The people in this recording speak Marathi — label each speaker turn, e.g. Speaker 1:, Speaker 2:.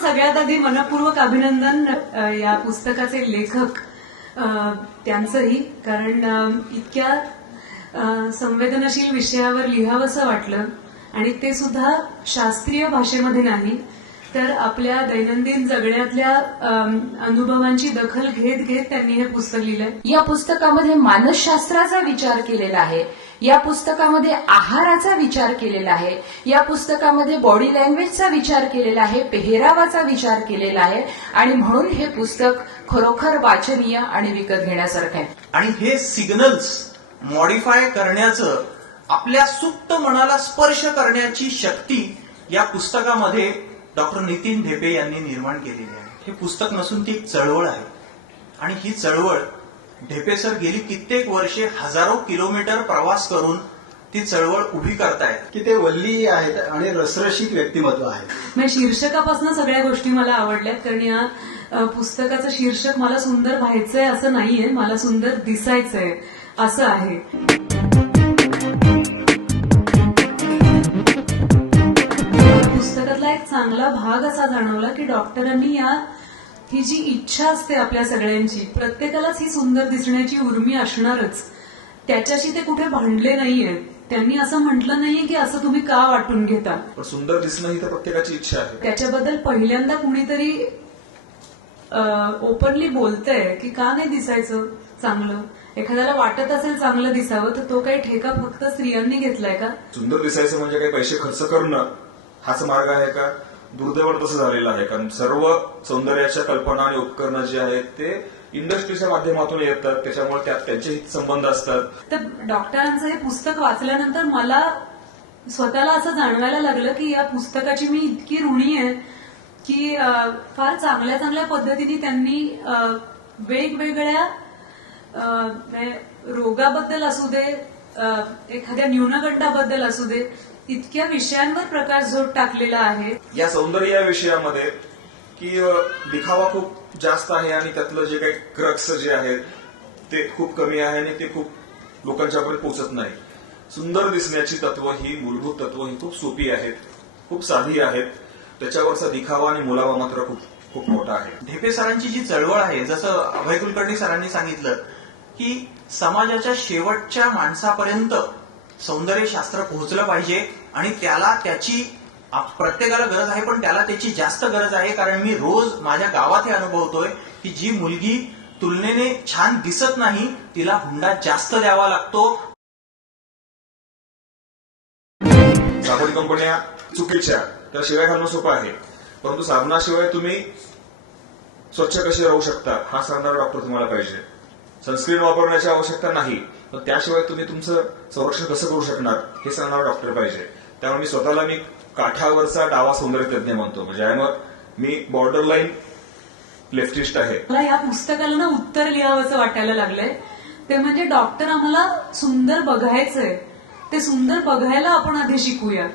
Speaker 1: सगळ्यात आधी मनपूर्वक अभिनंदन या पुस्तकाचे लेखक त्यांचंही. कारण इतक्या संवेदनशील विषयावर लिहावंसं वाटलं. आणि ते सुद्धा शास्त्रीय भाषेमध्ये नाही तर आपल्या दैनंदिन जगण्यातल्या अनुभवांची दखल घेत घेत त्यांनी हे पुस्तक लिहिलंय.
Speaker 2: या पुस्तकामध्ये मानसशास्त्राचा विचार केलेला आहे. या पुस्तकामध्ये आहाराचा विचार केलेला आहे या पुस्तकामध्ये बॉडी लँग्वेजचा विचार केलेला आहे पेहरावाचा विचार केलेला आहे आणि म्हणून हे पुस्तक खरोखर वाचनीय आणि विकत घेण्यासारखं आहे.
Speaker 3: आणि हे सिग्नल्स मॉडिफाय करण्याचं आपल्या सुप्त मनाला स्पर्श करण्याची शक्ती या पुस्तकामध्ये डॉक्टर नितीन ढेपे यांनी निर्माण केलेली आहे. हे पुस्तक नसून ती एक चळवळ आहे. आणि ही चळवळ ढेपे सर गेली कित्येक वर्षे हजारो किलोमीटर प्रवास करून ती चळवळ उभी करतायत.
Speaker 4: की ते वल्ली आहेत आणि रसरशीत व्यक्तिमत्व आहे
Speaker 1: म्हणजे शीर्षकापासून सगळ्या गोष्टी मला आवडल्यात कारण या पुस्तकाचं शीर्षक मला सुंदर व्हायचंय असं नाहीये मला सुंदर दिसायचंय असं आहे. पुस्तकातला एक चांगला भाग असा जाणवला की डॉक्टरांनी या ही जी इच्छा असते आपल्या सगळ्यांची प्रत्येकालाच ही सुंदर दिसण्याची उर्मी असणारच. त्याच्याशी ते कुठे भांडले नाहीये. त्यांनी असं म्हटलं नाहीये की असं तुम्ही का वाटून घेता?
Speaker 5: पण सुंदर दिसणं ही तर प्रत्येकाची इच्छा आहे.
Speaker 1: त्याच्याबद्दल पहिल्यांदा कुणीतरी ओपनली बोलतंय की का नाही दिसायचं चांगलं? एखाद्याला वाटत असेल चांगलं दिसावं तर तो काही ठेका फक्त स्त्रियांनी घेतलाय का?
Speaker 5: सुंदर दिसायचं म्हणजे काही पैसे खर्च करणं हाच मार्ग आहे का? दुर्दैवानं तसं झालेलं आहे. कारण सर्व सौंदर्याच्या कल्पना आणि उपकरणं जी आहेत ते इंडस्ट्रीच्या माध्यमातून येतात. त्याच्यामुळे त्यात त्यांचे हित संबंध असतात.
Speaker 1: तर डॉक्टरांचं हे पुस्तक वाचल्यानंतर मला स्वतःला असं जाणवायला लागलं की या पुस्तकाची मी इतकी ऋणी आहे की फार चांगल्या चांगल्या पद्धतीने त्यांनी वेगवेगळ्या म्हणजे रोगाबद्दल असू दे एखाद्या न्यूनगंडाबद्दल असू दे इतक्या विषयांवर प्रकाशझोत टाकलेला आहे.
Speaker 5: या सौंदर्य या विषयामध्ये की दिखावा खूप जास्त आहे आणि त्यातलं जे काही क्रक्स जे आहेत ते खूप कमी आहे आणि ते खूप लोकांच्यापर्यंत पोहोचत नाही. सुंदर दिसण्याची तत्व ही मूलभूत तत्व ही खूप सोपी आहेत खूप साधी आहेत. त्याच्यावरचा दिखावा आणि मुलावा मात्र खूप खूप मोठा आहे.
Speaker 3: ढेपे सरांची जी चळवळ आहे जसं अभय कुलकर्णी सरांनी सांगितलं की समाजाच्या शेवटच्या माणसापर्यंत सौंदर्यशास्त्र पोहोचलं पाहिजे आणि त्याला त्याची प्रत्येकाला गरज आहे पण त्याला त्याची जास्त गरज आहे. कारण मी रोज माझ्या गावात हे अनुभवतोय की जी मुलगी तुलनेने छान दिसत नाही तिला हुंडा जास्त द्यावा लागतो.
Speaker 5: साबण कंपन्या चुकीच्या त्या शिवाय घालणं सोपं आहे. परंतु साबणाशिवाय तुम्ही स्वच्छ कसे राहू शकता हा सांगणारा डॉक्टर तुम्हाला पाहिजे. सनस्क्रीन वापरण्याची आवश्यकता नाही. पण त्याशिवाय तुम्ही तुमचं संरक्षण कसं करू शकणार हे सांगणारा डॉक्टर पाहिजे. त्यामुळे मी स्वतःला मी काठावरचा डावा सौंदर्य तज्ञ म्हणतो. म्हणजे आय मी बॉर्डर लाईन लेफ्टिस्ट आहे.
Speaker 1: मला या पुस्तकाला ना उत्तर लिहावंसं वाटायला लागलंय. ते म्हणजे डॉक्टर आम्हाला सुंदर बघायचंय. ते सुंदर बघायला आपण आधी शिकूया.